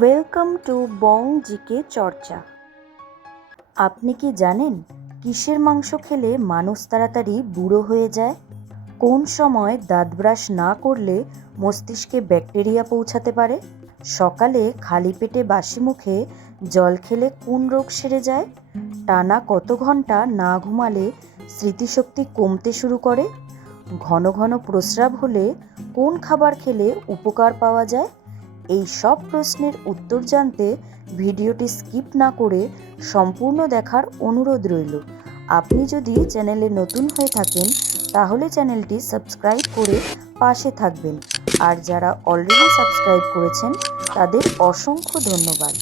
Welcome to Bong GK চর্চা আপনি কি জানেন কিসের মাংস খেলে মানুষ তাড়াতাড়ি বুড়ো হয়ে যায়? কোন সময় দাঁত ব্রাশ না করলে মস্তিষ্কে ব্যাকটেরিয়া পৌঁছাতে পারে? সকালে খালি পেটে বাসি মুখে জল খেলে কোন রোগ সেরে যায়? টানা কত ঘণ্টা না ঘুমালে স্মৃতিশক্তি কমতে শুরু করে? ঘন ঘন প্রস্রাব হলে কোন খাবার খেলে উপকার পাওয়া যায়? এই সব প্রশ্নের উত্তর জানতে ভিডিওটি স্কিপ না করে সম্পূর্ণ দেখার অনুরোধ রইল। আপনি যদি চ্যানেলে নতুন হয়ে থাকেন, তাহলে চ্যানেলটি সাবস্ক্রাইব করে পাশে থাকবেন। আর যারা অলরেডি সাবস্ক্রাইব করেছেন, তাদের অসংখ্য ধন্যবাদ।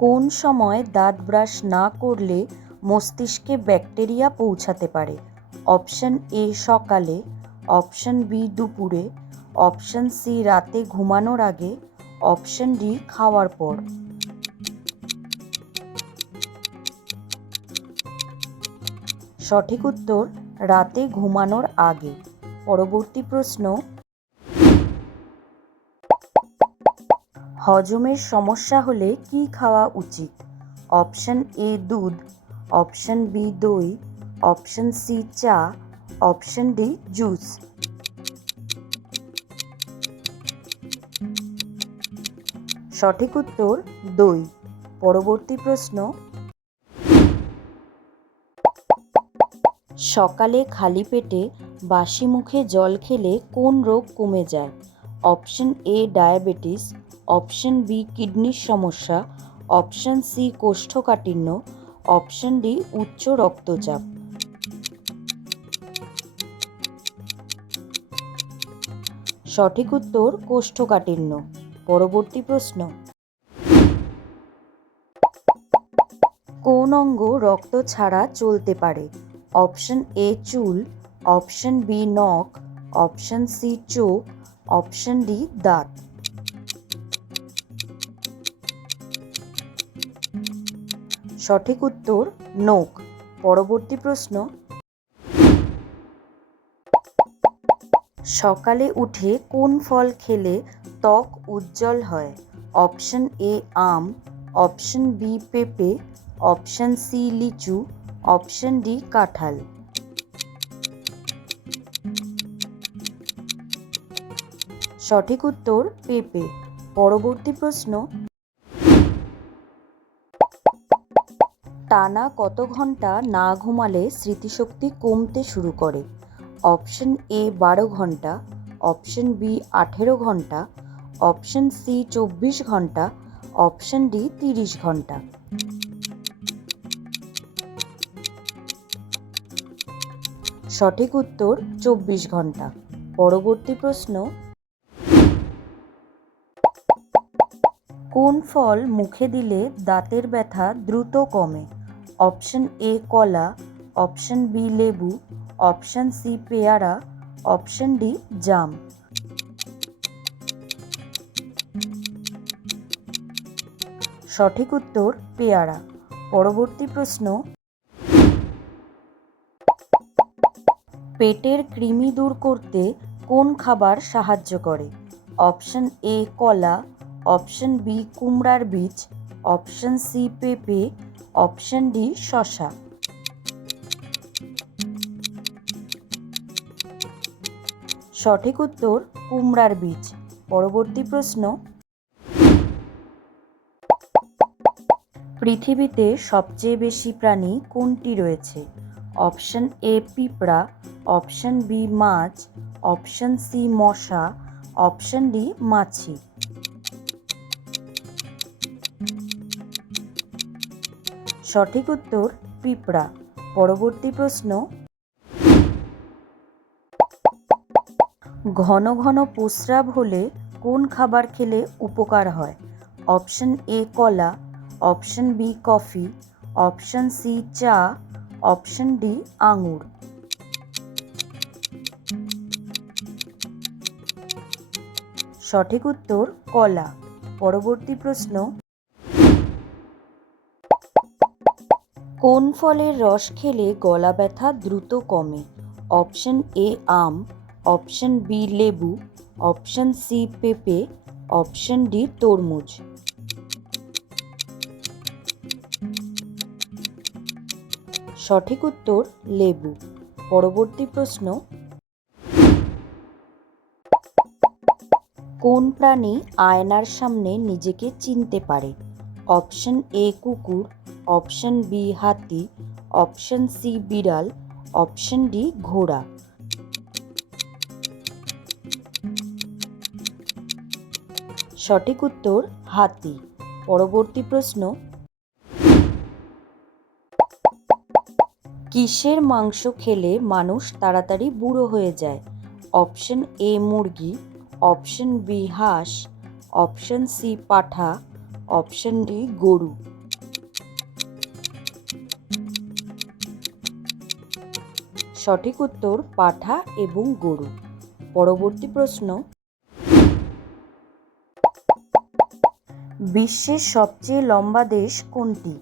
কোন সময় দাঁত ব্রাশ না করলে মস্তিষ্কে ব্যাকটেরিয়া পৌঁছাতে পারে? অপশন এ সকালে। অপশন বি দুপুরে, অপশন সি রাতে ঘুমানোর আগে, অপশন ডি খাওয়ার পর। সঠিক উত্তর, রাতে ঘুমানোর আগে। পরবর্তী প্রশ্ন। হজমের সমস্যা হলে কি খাওয়া উচিত? অপশন এ দুধ, অপশন বি দই, অপশন সি চা অপশন ডি জুস সঠিক উত্তর, দই। পরবর্তী প্রশ্ন। সকালে খালি পেটে বাসি মুখে জল খেলে কোন রোগ কমে যায়? Option A diabetes option B কিডনির সমস্যা. অপশন সি কোষ্ঠকাঠিন্য. অপশন ডি উচ্চ রক্তচাপ। সঠিক উত্তর কোষ্ঠকাঠিন্য। পরবর্তী প্রশ্ন। কোন অঙ্গ রক্ত ছাড়া চলতে পারে? অপশন এ চুল, অপশন বি নখ, অপশন সি চোখ, অপশন ডি দাঁত। সঠিক উত্তর নখ। পরবর্তী প্রশ্ন। সকালে উঠে কোন ফল খেলে ত্বক উজ্জ্বল হয়? অপশন এ আম। অপশন বি পেঁপে। অপশন সি লিচু। অপশন ডি কাঁঠাল। সঠিক উত্তর, পেঁপে। পরবর্তী প্রশ্ন। টানা কত ঘণ্টা না ঘুমালে স্মৃতিশক্তি কমতে শুরু করে? অপশন এ বারো ঘণ্টা, অপশন বি আঠেরো ঘণ্টা, অপশন সি চব্বিশ ঘণ্টা, অপশন ডি তিরিশ ঘণ্টা। সঠিক উত্তর চব্বিশ ঘণ্টা। পরবর্তী প্রশ্ন, কোন ফল মুখে দিলে দাঁতের ব্যথা দ্রুত কমে? অপশন এ কলা, অপশন বি লেবু অপশন সি পেয়ারা, অপশন ডি জাম। সঠিক উত্তর পেয়ারা। পরবর্তী প্রশ্ন, পেটের কৃমি দূর করতে কোন খাবার সাহায্য করে? অপশন এ কলা, অপশন বি কুমড়ার বীজ, অপশন সি পেঁপে, অপশন ডি শশা সঠিক উত্তর কুমড়ার বীজ। পরবর্তী প্রশ্ন, পৃথিবীতে সবচেয়ে বেশি প্রাণী কোনটি রয়েছে? অপশন এ, পিঁপড়া, অপশন বি, মাছ, অপশন সি, মশা, অপশন ডি, মাছি। সঠিক উত্তর, পিঁপড়া। পরবর্তী প্রশ্ন ঘন ঘন প্রস্রাব হলে কোন খাবার খেলে উপকার হয়? অপশন এ কলা, option B coffee, option C চা, অপশন ডি আঙুর। সঠিক উত্তর কলা। পরবর্তী প্রশ্ন। কোন ফলের রস খেলে গলা ব্যথা দ্রুত কমে? অপশন এ আম অপশন বি লেবু, অপশন সি পেঁপে, অপশন ডি তরমুজ। সঠিক উত্তর লেবু। পরবর্তী প্রশ্ন, কোন প্রাণী আয়নার সামনে নিজেকে চিনতে পারে? অপশন এ কুকুর, অপশন বি হাতি, অপশন সি বিড়াল, অপশন ডি ঘোড়া। সঠিক উত্তর হাতি। পরবর্তী প্রশ্ন, কিসের মাংস খেলে মানুষ তাড়াতাড়ি বুড়ো হয়ে যায়? অপশন এ মুরগি, অপশন বি হাঁস, অপশন সি পাঠা, অপশন ডি গরু। সঠিক উত্তর পাঠা এবং গরু। পরবর্তী প্রশ্ন বিশ্বের সবচেয়ে লম্বা দেশ কোনটি?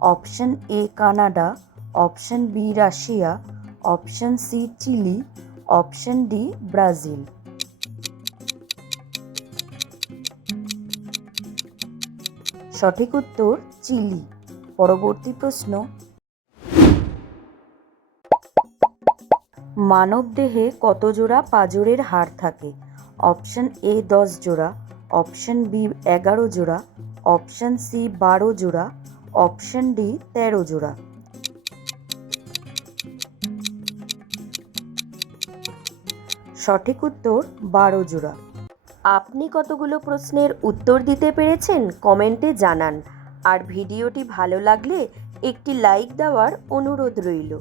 Option A Canada, option B Russia, option C Chile, option D Brazil. সঠিক উত্তর চিলি। পরবর্তী প্রশ্ন। মানবদেহে কত জোড়া পাঁজরের হাড় থাকে? অপশন এ দশ জোড়া অপশন বি এগারো জোড়া, অপশন সি বারো জোড়া, অপশন ডি তেরো জোড়া। সঠিক উত্তর বারো জোড়া। আপনি কতগুলো প্রশ্নের উত্তর দিতে পেরেছেন কমেন্টে জানান। আর ভিডিওটি ভালো লাগলে একটি লাইক দেওয়ার অনুরোধ রইল।